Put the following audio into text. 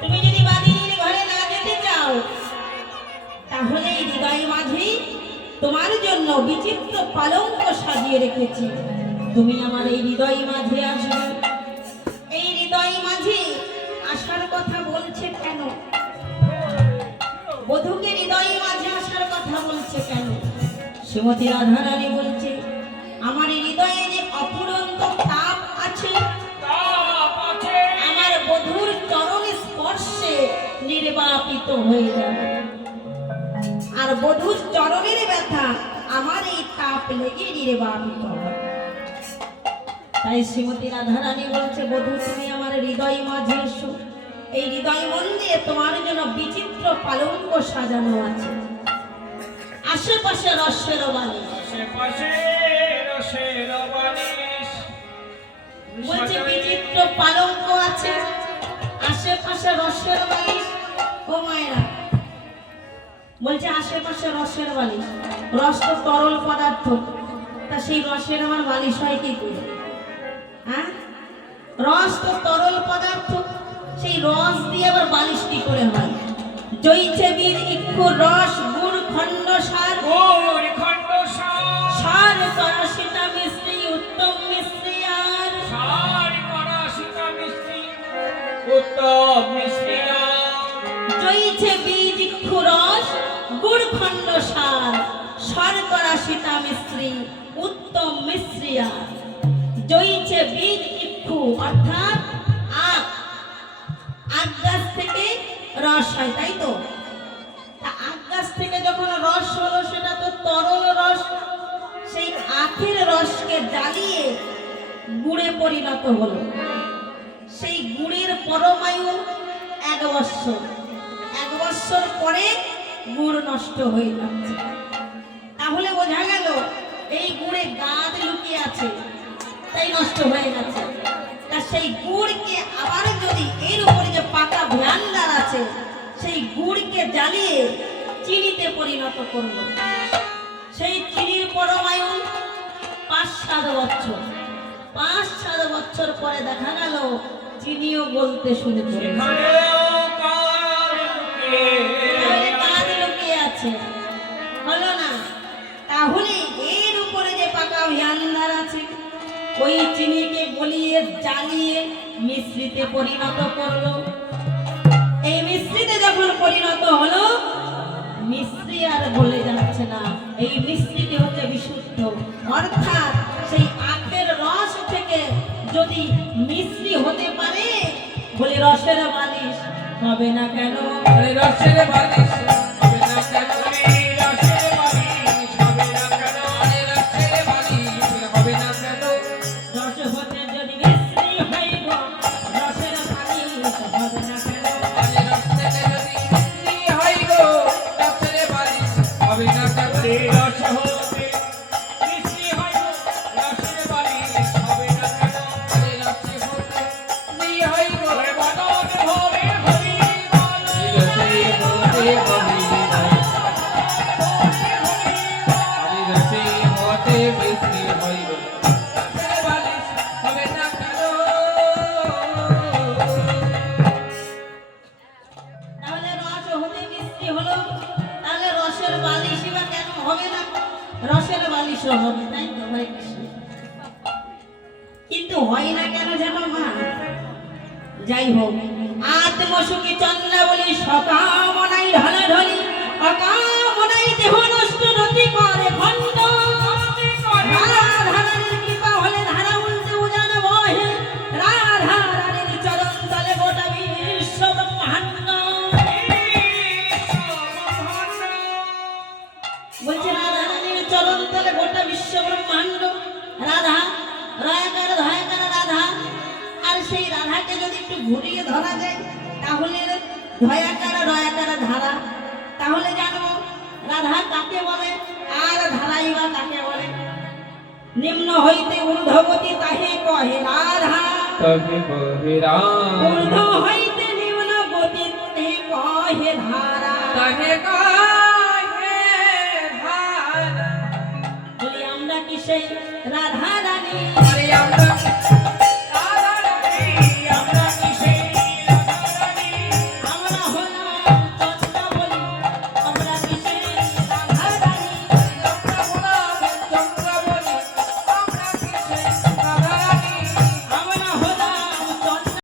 তুমি যদি বাদিনীর ঘরে না যেতে চাও তাহলে এই হৃদয় মাঝে তোমার জন্য বিচিত্র পালঙ্ক সাজিয়ে রেখেছি। তুমি আমার এই হৃদয় মাঝে আসবে। এই হৃদয় মাঝে আসার কথা বলছে কেন? বধূকে হৃদয় মাঝে আসার কথা বলছে কেন? শ্রীমতী রাধারানী বলছে, আমার হৃদয়ে যে অপুরন্ত তাপ আছে, আমার বধূর চরণ স্পর্শে নির্বাপিত হয়ে যাবে। আর বধূর চরণের ব্যথা আমার এই তাপ লেগে নির্বাপিত হবে। তাই শ্রীমতী রাধারানী বলছে, বধূ তুমি আমার হৃদয় মাঝে এসো। এই হৃদয় মন্দিরে তোমার জন্য বিচিত্র পালঙ্ক সাজানো আছে। আশেপাশে রসের বালিশ, বলছে বিচিত্র পালঙ্ক আছে, আশেপাশে রসের বালিশ। ও মায়েরা বলছে আশেপাশে রসের বালিশ। রস তো তরল পদার্থ, তা সেই রসের আমার বালিশ হয় কি করে? হ্যাঁ, রস তো তরল পদার্থ, সেই রস দিয়ে আবার বালিশ কি করে হয়? জয়িছে বীর ইক্ষু রস গুড় খণ্ড সার, সার করা সীতা মিশ্রি উত্তম মিশ্রি, আর সার করা সীতা মিশ্রি উত্তম মিশ্রি। জয়িছে বীর ইক্ষু রস গুড় খণ্ড সার, সার করা সীতা মিশ্রি উত্তম মিশ্রি। আর জয়িছে বীজ ইক্ষু অর্থাৎ আখ, আখ গাছ থেকে রস হয়, তাই তো? আখ গাছ থেকে যখন রস হলো সেটা তো তরল রস, সেই আখের রসকে জ্বালিয়ে গুড়ে পরিণত হলো। সেই গুড়ের পরমায়ু 1 বৎসর, 1 বৎসর পরে গুড় নষ্ট হয়ে যাচ্ছে। তাহলে বোঝা গেল এই গুড়ে গাদ লুকিয়ে আছে, তাই নষ্ট হয়ে গেছে। তা সেই গুড়কে আবার যদি এর উপরে যে পাকা ভ্যান্ডার আছে সেই গুড়কে জ্বালিয়ে চিনিতে পরিণত করলো, সেই চিনির পরমায়ু 5-7 বছর, 5-7 বছর পরে দেখা গেল চিনিও বলতে শুরু করে। গাদ লুকিয়ে আছে, হলো না? তাহলে এর উপরে যে পাকা ভ্যান্ডার আছে ওই চিনিকে গলিয়ে জ্বালিয়ে মিশ্রিতে পরিণত করলো। এই মিশ্রিতে যখন পরিণত হলো, মিশ্রি আর গলে যাচ্ছে না, এই মিশ্রিটি হচ্ছে বিশুদ্ধ। অর্থাৎ সেই আখের রস থেকে যদি মিশ্রি হতে পারে, বলে রসের বালিশ হবে না কেন? রসের বালিশ হবে না কেন? কিন্তু হয় না কেন জানো মা? যাই হোক, আত্মসুখী চন্দ্রাবলী সকামনাই ঢলাঢলি, অকামনাই দেহ নষ্ট রতি করে খণ্ড। রাধারানীর কৃপা হলে ধারা উল্টে উজান বহে, রাধারানীর চরণ তলে গোটা বিশ্ব ব্রহ্মাণ্ড। বলছে রাধারানীর চরণ তলে গোটা বিশ্ব ব্রহ্মাণ্ড। রাধা রয়াকার ধয়াকার রাধা। আর সেই রাধাকে যদি একটু ঘুরিয়ে ধরা যায় তাহলে ধয়াকার রয়াকার ধারা, তাহলে জানবো রাধা কাকে বলে আর ধারাই বা কাকে বলে। নিম্ন হইতে ঊর্ধ্বগতি তাহে কহে রাধা, ঊর্ধ্ব হইতে